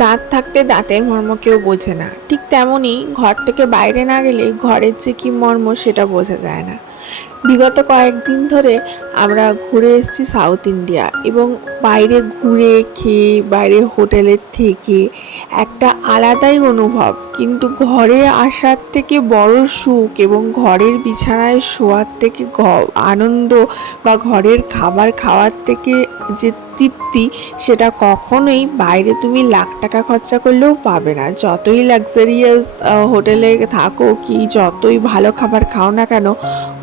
দাঁত থাকতে দাঁতের মর্ম কেউ বোঝে না। ঠিক তেমনই ঘর থেকে বাইরে না গেলে ঘরের যে কী মর্ম সেটা বোঝা যায় না। বিগত কয়েকদিন ধরে আমরা ঘুরে এসেছি সাউথ ইন্ডিয়া এবং বাইরে ঘুরে খেয়ে, বাইরে হোটেলে থেকে একটা আলাদাই অনুভব। কিন্তু ঘরে আসার থেকে বড় সুখ এবং ঘরের বিছানায় শোয়ার থেকে আনন্দ বা ঘরের খাবার খাওয়ার থেকে যে তৃপ্তি, সেটা কখনোই বাইরে তুমি লাখ টাকা খরচা করলেও পাবে না। যতই লাক্সারিয়াস হোটেলে থাকো কি যতই ভালো খাবার খাও না কেন,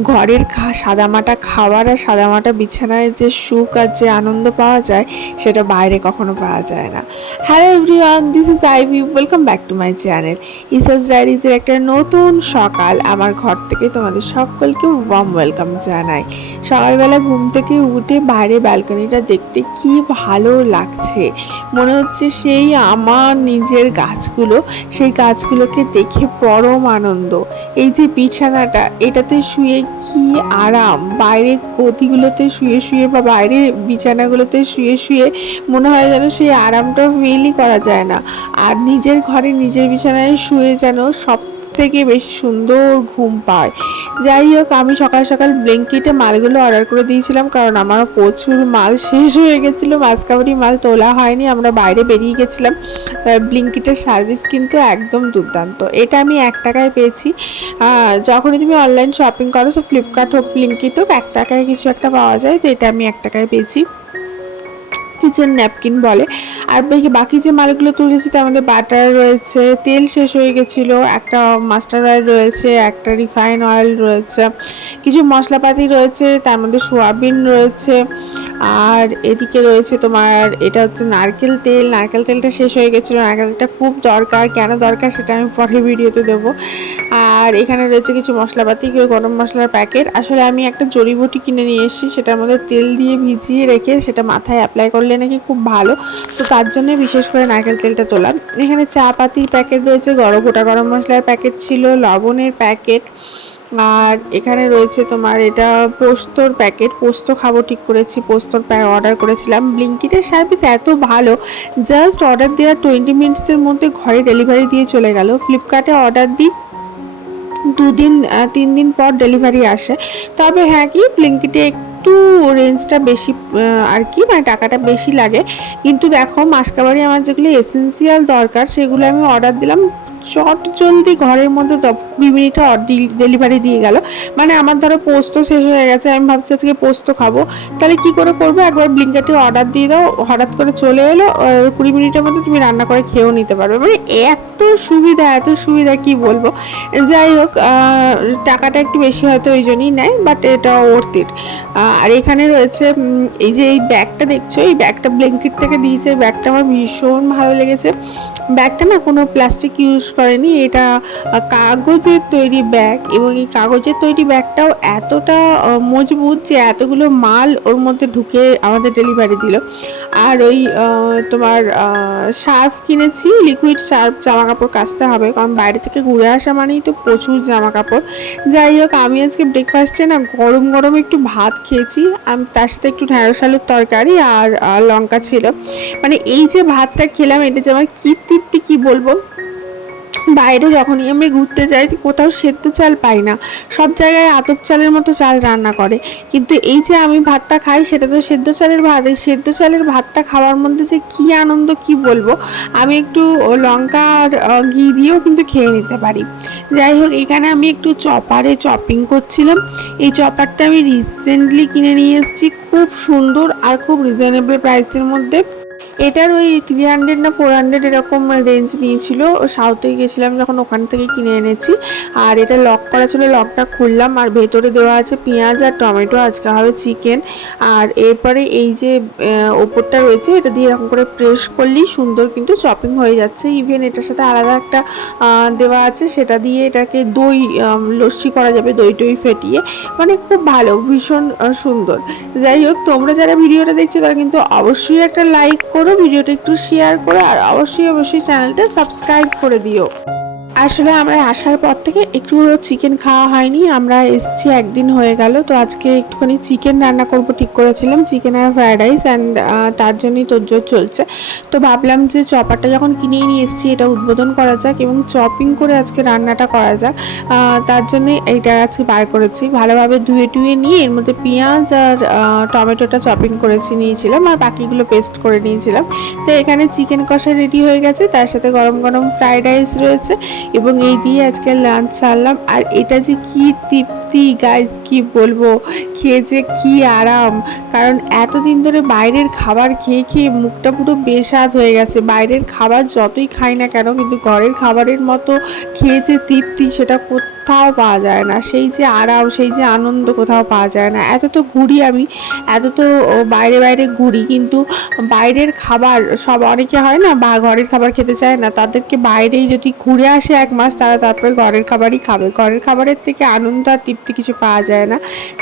ঘরের খা, সাদামাটা খাবার আর সাদামাটা বিছানায় যে সুখ আর যে আনন্দ পাওয়া যায়, সেটা বাইরে কখনো পাওয়া যায় না। Hello everyone this is Ivy welcome back to my channel ইসাস ডায়েরিজের একটা নতুন সকাল আমার ঘর থেকে তোমাদের সকলকে ওয়ার্ম ওয়েলকাম জানাই। সকালবেলা ঘুম থেকে উঠে বাইরে ব্যালকনিটা দেখতে কি ভালো লাগছে। মনে হচ্ছে সেই আমার নিজের গাছগুলো, সেই গাছগুলোকে দেখে পরম আনন্দ। এই যে বিছানাটা, এটাতে শুয়ে কি আরাম। বাইরে গতিগুলোতে শুয়ে শুয়ে বা বাইরে বিছানাগুলোতে শুয়ে শুয়ে মনে হয় যেন সেই আরামটা ফিলই করা যায় না। আর নিজের ঘরে নিজের বিছানায় শুয়ে যেন সব থেকে বেশি সুন্দর ঘুম পায়। যাই হোক, আমি সকাল সকাল ব্লিঙ্কিটে মালগুলো অর্ডার করে দিয়েছিলাম, কারণ আমার প্রচুর মাল শেষ হয়ে গেছিল মাসকাবারি মাল তোলা হয়নি, আমরা বাইরে বেরিয়ে গেছিলাম। ব্লিঙ্কিটের সার্ভিস কিন্তু একদম দুর্দান্ত। এটা আমি এক টাকায় পেয়েছি। যখনই তুমি অনলাইন শপিং করো, তো ফ্লিপকার্ট হোক, ব্লিঙ্কিট হোক, এক টাকায় কিছু একটা পাওয়া যায়, তো এটা আমি এক টাকায় পেয়েছি। কিচেন ন্যাপকিন বলে। আর বাকি যে মালগুলো তুলেছি তার মধ্যে বাটার রয়েছে, তেল শেষ হয়ে গেছিল, একটা মাস্টার অয়েল রয়েছে, একটা রিফাইন অয়েল রয়েছে। কিছু মশলাপাতি রয়েছে, তার মধ্যে সোয়াবিন রয়েছে। আর এদিকে রয়েছে তোমার, এটা হচ্ছে নারকেল তেল। নারকেল তেলটা শেষ হয়ে গেছিল। নারকেল তেলটা খুব দরকার। কেন দরকার সেটা আমি পরে ভিডিওতে দেবো। আর এখানে রয়েছে কিছু মশলাপাতি গরম মশলার প্যাকেট। আসলে আমি একটা জড়িবুটি কিনে নিয়ে এসেছি। সেটার মধ্যে তেল দিয়ে ভিজিয়ে রেখে সেটা মাথায় অ্যাপ্লাই করলে নাকি খুব ভালো। তো তার জন্য বিশেষ করে নারকেল তেলটা তোলা এখানে চা পাতির প্যাকেট রয়েছে, গরম, গোটা গরম মশলার প্যাকেট ছিল, লবণের প্যাকেট আর এখানে রয়েছে তোমার এটা পোস্তর প্যাকেট। পোস্ত খাব, ঠিক করেছি, পোস্তর অর্ডার করেছিলাম। ব্লিঙ্কিটের সার্ভিস এত ভালো জাস্ট অর্ডার দেওয়ার টোয়েন্টি মিনিটসের মধ্যে ঘরে ডেলিভারি দিয়ে চলে গেল। ফ্লিপকার্টে অর্ডার দিই, দুদিন তিন দিন পর ডেলিভারি আসে। তবে হ্যাঁ কি, ব্লিঙ্কিটে একটু রেঞ্জটা বেশি আর কি মানে টাকাটা বেশি লাগে। কিন্তু দেখো, মাসকাবারি আমার যেগুলো এসেন্সিয়াল দরকার, সেগুলো আমি অর্ডার দিলাম চট জলদি ঘরের মধ্যে কুড়ি মিনিটে ডেলিভারি দিয়ে গেল। মানে আমার ধরো পোস্ত শেষ হয়ে গেছে, আমি ভাবছি আজকে পোস্ত খাব। তাহলে কি করে করব? একবার ব্লিঙ্কেটে অর্ডার দিয়ে দাও, হঠাৎ করে চলে এলো কুড়ি মিনিটের মধ্যে তুমি রান্না করে খেয়েও নিতে পারবে। মানে এত সুবিধা এত সুবিধা, কি বলব? যাই হোক টাকাটা একটু বেশি হয়তো ওই জন্যই নেয় বাট এটা ওর্থিট আর এখানে রয়েছে এই যে এই ব্যাগটা দেখছ? এই ব্যাগটা ব্ল্যাঙ্কেট থেকে দিয়েছে। ব্যাগটা আমার ভীষণ ভালো লেগেছে। ব্যাগটা না কোনো প্লাস্টিক ইউজ করেনি, এটা কাগজের তৈরি ব্যাগ এবং এই কাগজের তৈরি ব্যাগটাও এতটা মজবুত যে এতগুলো মাল ওর মধ্যে ঢুকে আমাদের ডেলিভারি দিল। আর ওই তোমার সার্ফ কিনেছি লিকুইড সার্ফ জামা কাপড় কাচতে হবে, কারণ বাইরে থেকে ঘুরে আসা মানেই তো প্রচুর জামা কাপড় যাই হোক, আমি আজকে ব্রেকফাস্টে না গরম গরম একটু ভাত খেয়েছি, আমি, তার সাথে একটু ঢ্যাঁড়স আলুর তরকারি আর লঙ্কা ছিল। মানে এই যে ভাতটা খেলাম, এটা যে আমার কী তৃপ্তি, কী বলব? বাইরে যখনই আমি ঘুরতে যাই, কোথাও সেদ্ধ চাল পাই না। সব জায়গায় আতপ চালের মতো চাল রান্না করে। কিন্তু এই যে আমি ভাতটা খাই, সেটা তো সেদ্ধ চালের ভাত। এই সেদ্ধ চালের ভাতটা খাওয়ার মধ্যে যে কী আনন্দ, কি বলব? আমি একটু লঙ্কা আর ঘি দিয়েও কিন্তু খেয়ে নিতে পারি। যাই হোক, এখানে আমি একটু চপারে চপিং করছিলাম। এই চপারটা আমি রিসেন্টলি কিনে নিয়ে এসেছি। খুব সুন্দর আর খুব রিজনেবল প্রাইসের মধ্যে। এটার ওই থ্রি হান্ড্রেড না ফোর হান্ড্রেড এরকম রেঞ্জ নিয়েছিল। সাউথে গেছিলাম যখন, ওখান থেকে কিনে এনেছি। আর এটা লক করা ছিল লকটা খুললাম। আর ভেতরে দেওয়া আছে পেঁয়াজ আর টমেটো, আজকে হবে চিকেন আর এরপরে এই যে ওপরটা রয়েছে, এটা দিয়ে এরকম করে প্রেস করলেই সুন্দর কিন্তু চপিং হয়ে যাচ্ছে। ইভেন এটার সাথে আলাদা একটা দেওয়া আছে, সেটা দিয়ে এটাকে দই লস্যি করা যাবে, দই টই ফেটিয়ে। মানে খুব ভালো, ভীষণ সুন্দর। যাই হোক, তোমরা যারা ভিডিওটা দেখছ, তারা কিন্তু অবশ্যই একটা লাইক করো। ভিডিওটা একটু শেয়ার করো আর অবশ্যই অবশ্যই চ্যানেলটা সাবস্ক্রাইব করে দিও। আসলে আমরা আসার পর থেকে একটু চিকেন খাওয়া হয়নি, আমরা এসছি একদিন হয়ে গেল, তো আজকে একটুখানি চিকেন রান্না করব ঠিক করেছিলাম চিকেন আর ফ্রায়েড রাইস অ্যান্ড তার জন্যই তোরজোর চলছে। তো ভাবলাম যে চপারটা যখন কিনেই নিয়ে এসেছি, এটা উদ্বোধন করা যাক এবং চপিং করে আজকে রান্নাটা করা যাক। তার জন্য এইটা আজকে বার করেছি। ভালোভাবে ধুয়ে টুয়ে নিয়ে এর মধ্যে পেঁয়াজ আর টমেটোটা চপিং করেছি, নিয়েছিলাম আর বাকিগুলো পেস্ট করে নিয়েছিলাম। তো এখানে চিকেন কষা রেডি হয়ে গেছে, তার সাথে গরম গরম ফ্রায়েড রাইস রয়েছে। এবং এই দিয়ে আজকে লাঞ্চ সারলাম। আর এটা যে কি তৃপ্তি গাইজ কি বলব? খেয়ে যে কি আরাম। কারণ এতদিন ধরে বাইরের খাবার খেয়ে খেয়ে মুখটা পুরো বেস্বাদ হয়ে গেছে। বাইরের খাবার যতই খাই না কেন, কিন্তু ঘরের খাবারের মতো খেয়ে যে তৃপ্তি সেটা কোথাও পাওয়া যায় না। সেই যে আরাম, সেই যে আনন্দ কোথাও পাওয়া যায় না। এত তো ঘুরি আমি, এত তো বাইরে বাইরে ঘুরি। কিন্তু বাইরের খাবার, সব অনেকে হয় না, বা ঘরের খাবার খেতে চায় না। তাদেরকে বাইরেই যদি ঘুরে আসে এক মাস, তারা তারপরে ঘরের খাবারই খাবে। ঘরের খাবারের থেকে আনন্দ আর তৃপ্তি কিছু পাওয়া যায় না।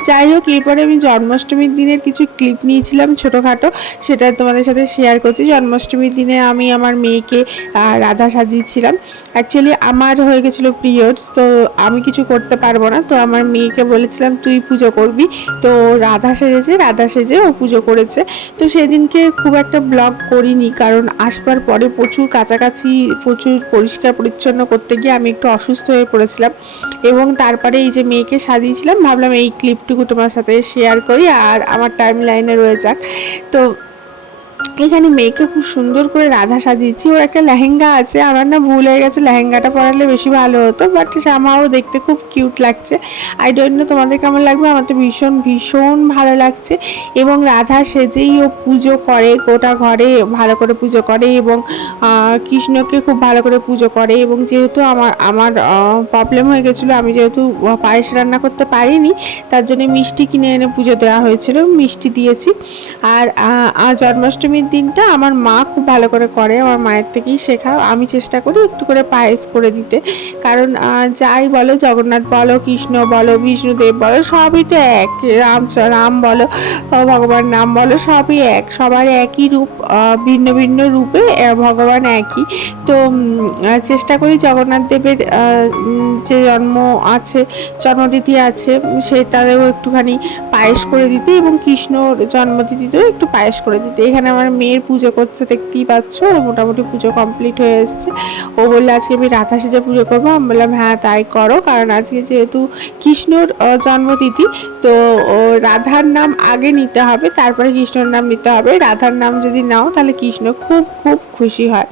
যাই হোক, এরপরে আমি জন্মাষ্টমীর দিনের কিছু ক্লিপ নিয়েছিলাম ছোটোখাটো, সেটা তোমাদের সাথে শেয়ার করছি। জন্মাষ্টমীর দিনে আমি আমার মেয়েকে রাধা সাজিয়েছিলাম। অ্যাকচুয়ালি আমার হয়ে গেছিল পিরিয়ডস তো আমি কিছু করতে পারব না। তো আমার মেয়েকে বলেছিলাম, তুই পুজো করবি। তো রাধা সেজেছে, রাধা সেজে ও পুজো করেছে। তো সেদিনকে খুব একটা ব্লগ করিনি, কারণ আসবার পরে প্রচুর কাছাকাছি, প্রচুর পরিষ্কার পরিচ্ছন্ন করতে গিয়ে আমি একটু অসুস্থ হয়ে পড়েছিলাম। এবং তারপরে এই যে মেয়েকে সাজিয়েছিলাম। ভাবলাম এই ক্লিপটুকু তোমার সাথে শেয়ার করি আর আমার টাইম লাইনে রয়ে যাক। তো এখানে মেয়েকে খুব সুন্দর করে রাধা সাজিয়েছি। ওর একটা লেহেঙ্গা আছে আমার না ভুল হয়ে গেছে লেহেঙ্গাটা পরালে বেশি ভালো হতো বাট সামাও দেখতে খুব কিউট লাগছে। আই ডোন্ট নো তোমাদের কেমন লাগবে আমার তো ভীষণ ভীষণ ভালো লাগছে। এবং রাধা সেজেই ও পুজো করে গোটা ঘরে ভালো করে পুজো করে এবং কৃষ্ণকে খুব ভালো করে পুজো করে এবং যেহেতু আমার আমার প্রবলেম হয়ে গেছিল আমি যেহেতু পায়েস রান্না করতে পারিনি তার জন্য মিষ্টি কিনে এনে পুজো দেওয়া হয়েছিল মিষ্টি দিয়েছি। আর আহ, জন্মাষ্টমীর দিনটা আমার মা খুব ভালো করে করে, আমার মায়ের থেকেই শেখা আমি চেষ্টা করি একটু করে পায়েস করে দিতে। কারণ যাই বলো, জগন্নাথ বলো, কৃষ্ণ বলো, বিষ্ণুদেব বলো, সবই তো এক। রাম রাম বলো ভগবান নাম বলো, সবই এক। সবার একই রূপ ভিন্ন ভিন্ন রূপে ভগবান একই। তো চেষ্টা করি জগন্নাথ দেবের যে জন্ম আছে, জন্মতিথি আছে সেটারও একটুখানি পায়েস করে দিতে এবং কৃষ্ণর জন্মতিথিতেও একটু পায়েস করে দিতে। এখানে আমার মেয়ের পুজো করছে দেখতেই পাচ্ছ মোটামুটি পুজো কমপ্লিট হয়ে এসছে। ও বললে, আজকে আমি রাধা সেজে পুজো করব। আমি বললাম হ্যাঁ তাই করো, কারণ আজকে যেহেতু কৃষ্ণর জন্মতিথি, তো রাধার নাম আগে নিতে হবে, তারপরে কৃষ্ণর নাম নিতে হবে। রাধার নাম যদি নাও, তাহলে কৃষ্ণ খুব খুব খুশি হয়।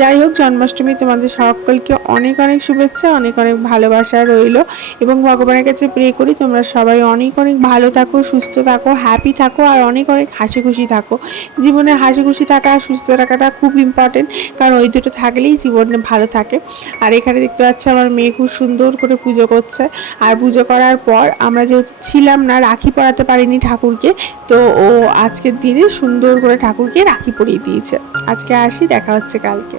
যাই হোক, জন্মাষ্টমী তোমাদের সকলকে অনেক অনেক শুভেচ্ছা, অনেক অনেক ভালোবাসা রইল এবং ভগবানের কাছে প্রে করি তোমরা সবাই অনেক অনেক ভালো থাকো, সুস্থ থাকো হ্যাপি থাকো আর অনেক অনেক হাসি খুশি থাকো। জীবনে হাসি খুশি থাকা আর সুস্থ থাকাটা খুব ইম্পর্টেন্ট কারণ ওই দুটো থাকলেই জীবনে ভালো থাকে। আর এখানে দেখতে পাচ্ছি আমার মেয়ে খুব সুন্দর করে পুজো করছে। আর পুজো করার পর আমরা যেহেতু ছিলাম না, রাখি পরাতে পারিনি ঠাকুরকে, তো ও আজকের দিনে সুন্দর করে ঠাকুরকে রাখি পরিয়ে দিয়েছে। আজকে আসি, দেখা হচ্ছে কালকে।